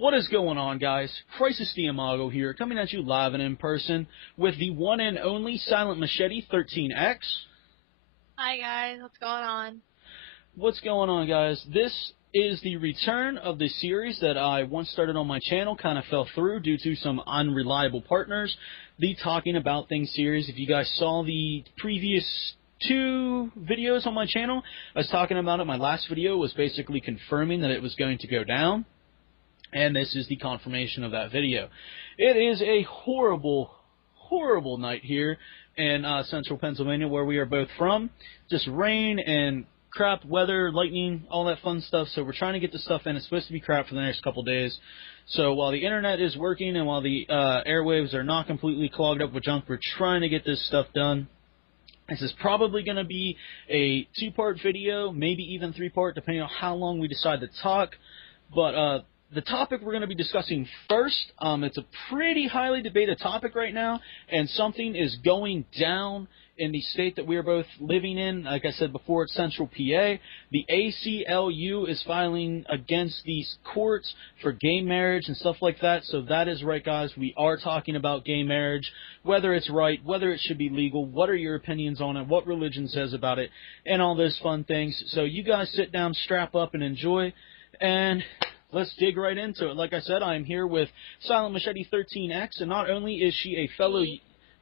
What is going on, guys? Crisis Diamago here, coming at you live and in person with the one and only Silent Machete 13X. Hi guys, what's going on? What's going on, guys? This is the return of the series that I once started on my channel, kind of fell through due to some unreliable partners. The Talking About Things series. If you guys saw the previous 2 videos on my channel, I was talking about it. My last video was basically confirming that it was going to go down. And this is the confirmation of that video. It is a horrible, horrible night here in central Pennsylvania, where we are both from. Just rain and crap weather, lightning, all that fun stuff. So we're trying to get this stuff in. It's supposed to be crap for the next couple days. So while the internet is working and while the airwaves are not completely clogged up with junk, we're trying to get this stuff done. This is probably going to be a 2-part video, maybe even 3-part, depending on how long we decide to talk. But the topic we're going to be discussing first, it's a pretty highly debated topic right now, and something is going down in the state that we are both living in. Like I said before, it's Central PA. The ACLU is filing against these courts for gay marriage and stuff like that. So that is right, guys. We are talking about gay marriage, whether it's right, whether it should be legal, what are your opinions on it, what religion says about it, and all those fun things. So you guys sit down, strap up, and enjoy, and let's dig right into it. Like I said, I am here with Silent Machete 13X, and not only is she a fellow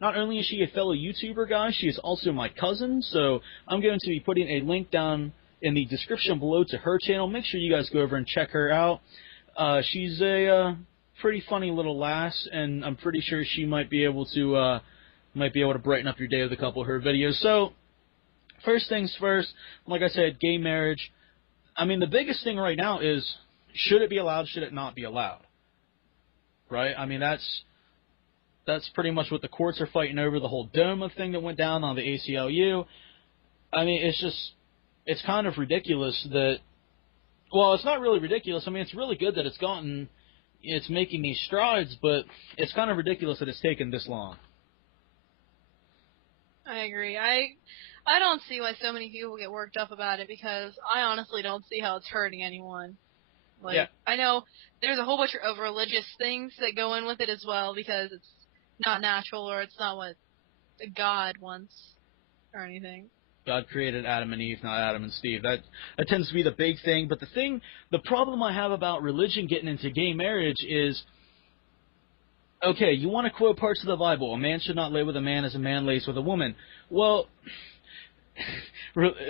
YouTuber, guys, she is also my cousin. So I'm going to be putting a link down in the description below to her channel. Make sure you guys go over and check her out. She's a pretty funny little lass, and I'm pretty sure she might be able to brighten up your day with a couple of her videos. So first things first, like I said, gay marriage. I mean, the biggest thing right now is, should it be allowed, should it not be allowed? Right? I mean, that's pretty much what the courts are fighting over, the whole DOMA thing that went down on the ACLU. I mean, it's kind of ridiculous that, well, it's not really ridiculous. I mean, it's really good that it's making these strides, but it's kind of ridiculous that it's taken this long. I agree. I don't see why so many people get worked up about it, because I honestly don't see how it's hurting anyone. Like, yeah. I know there's a whole bunch of religious things that go in with it as well, because it's not natural, or it's not what God wants or anything. God created Adam and Eve, not Adam and Steve. That tends to be the big thing. But the problem I have about religion getting into gay marriage is, okay, you want to quote parts of the Bible. A man should not lay with a man as a man lays with a woman. Well,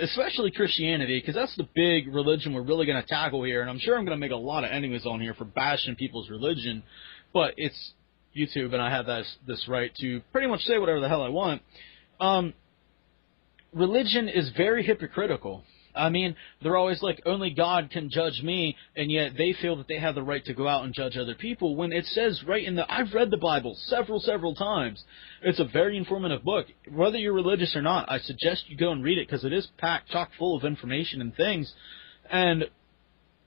especially Christianity, because that's the big religion we're really going to tackle here, and I'm sure I'm going to make a lot of enemies on here for bashing people's religion, but it's YouTube, and I have this right to pretty much say whatever the hell I want. Religion is very hypocritical. I mean, they're always like, only God can judge me, and yet they feel that they have the right to go out and judge other people, when it says right in I've read the Bible several times. It's a very informative book. Whether you're religious or not, I suggest you go and read it, because it is packed chock full of information and things. And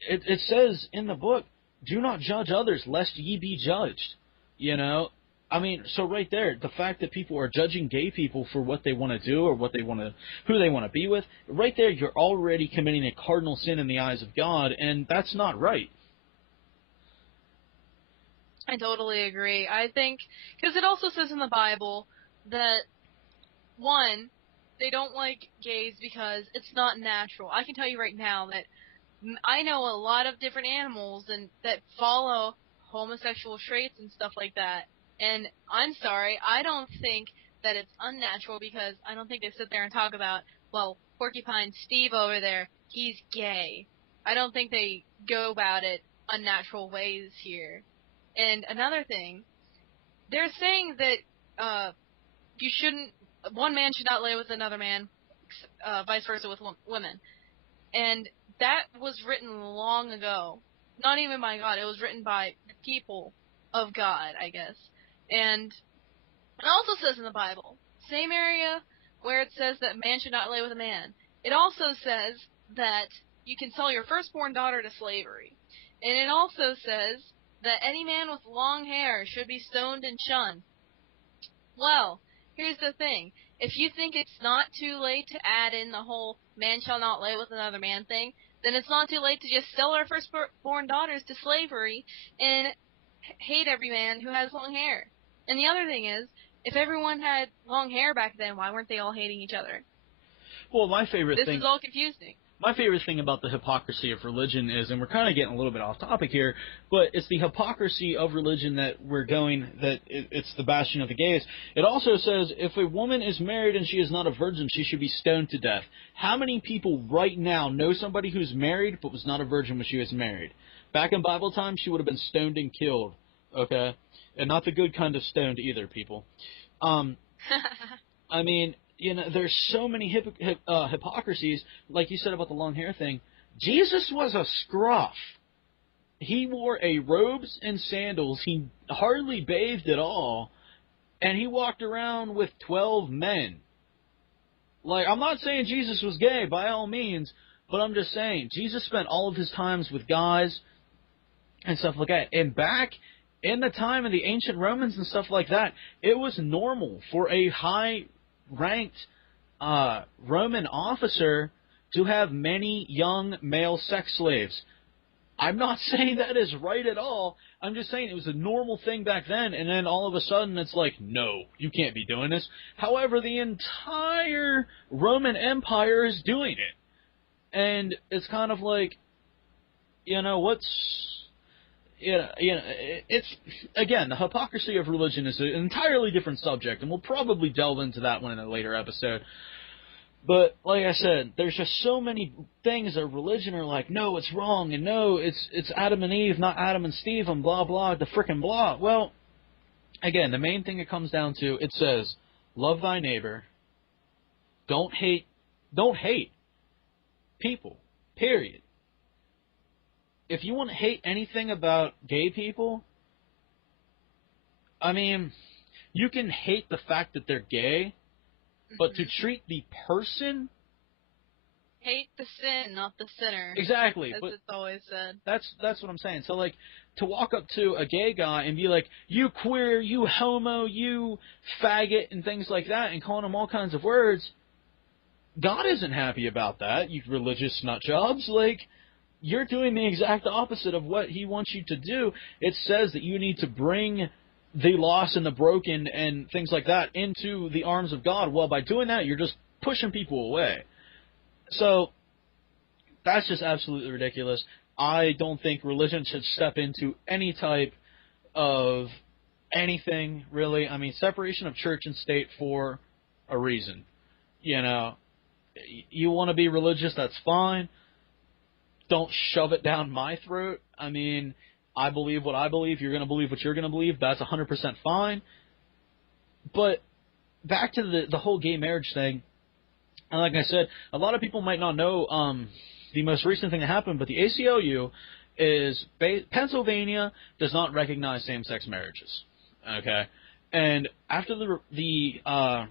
it says in the book, do not judge others, lest ye be judged. You know? I mean, so right there, the fact that people are judging gay people for what they want to do or who they want to be with, right there, you're already committing a cardinal sin in the eyes of God, and that's not right. I totally agree. I think, because it also says in the Bible that, one, they don't like gays because it's not natural. I can tell you right now that I know a lot of different animals that follow homosexual traits and stuff like that. And I'm sorry, I don't think that it's unnatural, because I don't think they sit there and talk about, well, Porcupine Steve over there, he's gay. I don't think they go about it unnatural ways here. And another thing, they're saying that one man should not lay with another man, vice versa with women. And that was written long ago. Not even by God, it was written by the people of God, I guess. And it also says in the Bible, same area where it says that man should not lay with a man, it also says that you can sell your firstborn daughter to slavery. And it also says that any man with long hair should be stoned and shunned. Well, here's the thing. If you think it's not too late to add in the whole man shall not lay with another man thing, then it's not too late to just sell our firstborn daughters to slavery and hate every man who has long hair. And the other thing is, if everyone had long hair back then, why weren't they all hating each other? Well, This is all confusing. my favorite thing about the hypocrisy of religion is, and we're kind of getting a little bit off topic here, but it's the hypocrisy of religion that it's the bastion of the gays. It also says if a woman is married and she is not a virgin, she should be stoned to death. How many people right now know somebody who's married but was not a virgin when she was married? Back in Bible times, she would have been stoned and killed, okay? And not the good kind of stoned either, people. I mean, there's so many hypocrisies, like you said about the long hair thing. Jesus was a scruff. He wore robes and sandals. He hardly bathed at all, and he walked around with 12 men. Like, I'm not saying Jesus was gay, by all means, but I'm just saying, Jesus spent all of his times with guys and stuff like that. And back in the time of the ancient Romans and stuff like that, it was normal for a high-ranked Roman officer to have many young male sex slaves. I'm not saying that is right at all. I'm just saying it was a normal thing back then, and then all of a sudden it's like, no, you can't be doing this. However, the entire Roman Empire is doing it. And it's kind of like, it's, again, the hypocrisy of religion is an entirely different subject, and we'll probably delve into that one in a later episode. But, like I said, there's just so many things that religion are like, no, it's wrong, and no, it's Adam and Eve, not Adam and Steve, and blah, blah, the frickin' blah. Well, again, the main thing it comes down to, it says, love thy neighbor, don't hate people, period. If you want to hate anything about gay people, I mean, you can hate the fact that they're gay, but to treat the person... Hate the sin, not the sinner. Exactly. As it's always said. That's what I'm saying. So, like, to walk up to a gay guy and be like, you queer, you homo, you faggot, and things like that, and calling him all kinds of words, God isn't happy about that, you religious nutjobs. Like, you're doing the exact opposite of what he wants you to do. It says that you need to bring the lost and the broken and things like that into the arms of God. Well, by doing that, you're just pushing people away. So, that's just absolutely ridiculous. I don't think religion should step into any type of anything, really. I mean, separation of church and state for a reason. You want to be religious, that's fine. Don't shove it down my throat. I mean, I believe what I believe, you're going to believe what you're going to believe, that's 100% fine. But back to the whole gay marriage thing, and like I said, a lot of people might not know the most recent thing that happened, but the ACLU is, Pennsylvania does not recognize same-sex marriages, okay? And after the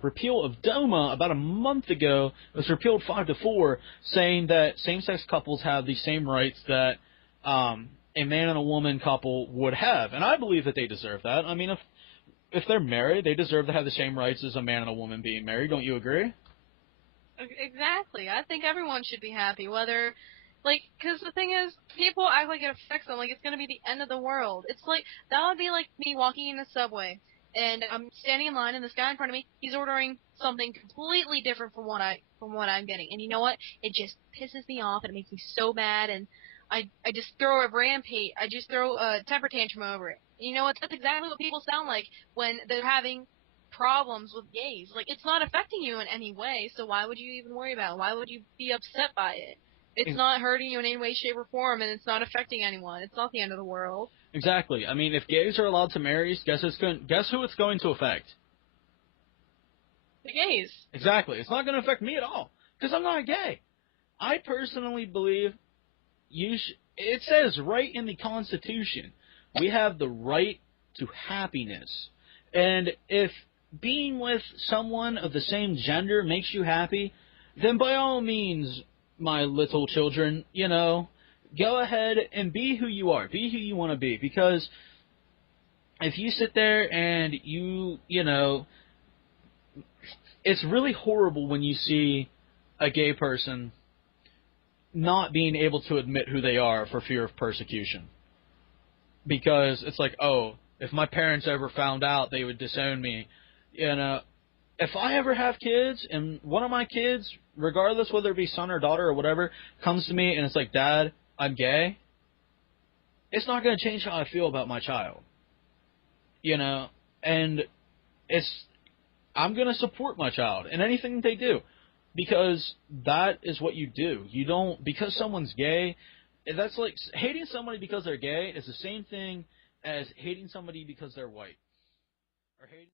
repeal of DOMA about a month ago, it was repealed 5-4, saying that same-sex couples have the same rights that a man and a woman couple would have. And I believe that they deserve that. I mean, if they're married, they deserve to have the same rights as a man and a woman being married. Don't you agree? Exactly. I think everyone should be happy, whether... because the thing is, people act like it affects them, like it's going to be the end of the world. It's like, that would be like me walking in the subway, and I'm standing in line, and this guy in front of me, he's ordering something completely different from what I'm getting. And you know what? It just pisses me off, and it makes me so mad, and I just throw a temper tantrum over it. And you know what? That's exactly what people sound like when they're having problems with gays. Like, it's not affecting you in any way, so why would you even worry about it? Why would you be upset by it? It's not hurting you in any way, shape, or form, and it's not affecting anyone. It's not the end of the world. Exactly. I mean, if gays are allowed to marry, guess who it's going to affect? The gays. Exactly. It's not going to affect me at all, because I'm not gay. I personally believe it says right in the Constitution, we have the right to happiness. And if being with someone of the same gender makes you happy, then by all means, my little children, go ahead and be who you are. Be who you want to be. Because if you sit there and it's really horrible when you see a gay person not being able to admit who they are for fear of persecution. Because it's like, oh, if my parents ever found out, they would disown me. You know, if I ever have kids, and one of my kids, regardless whether it be son or daughter or whatever, comes to me and it's like, Dad, I'm gay, it's not going to change how I feel about my child. You know, and I'm going to support my child in anything they do. Because that is what you do. You don't, because someone's gay, that's like, hating somebody because they're gay is the same thing as hating somebody because they're white. Or hating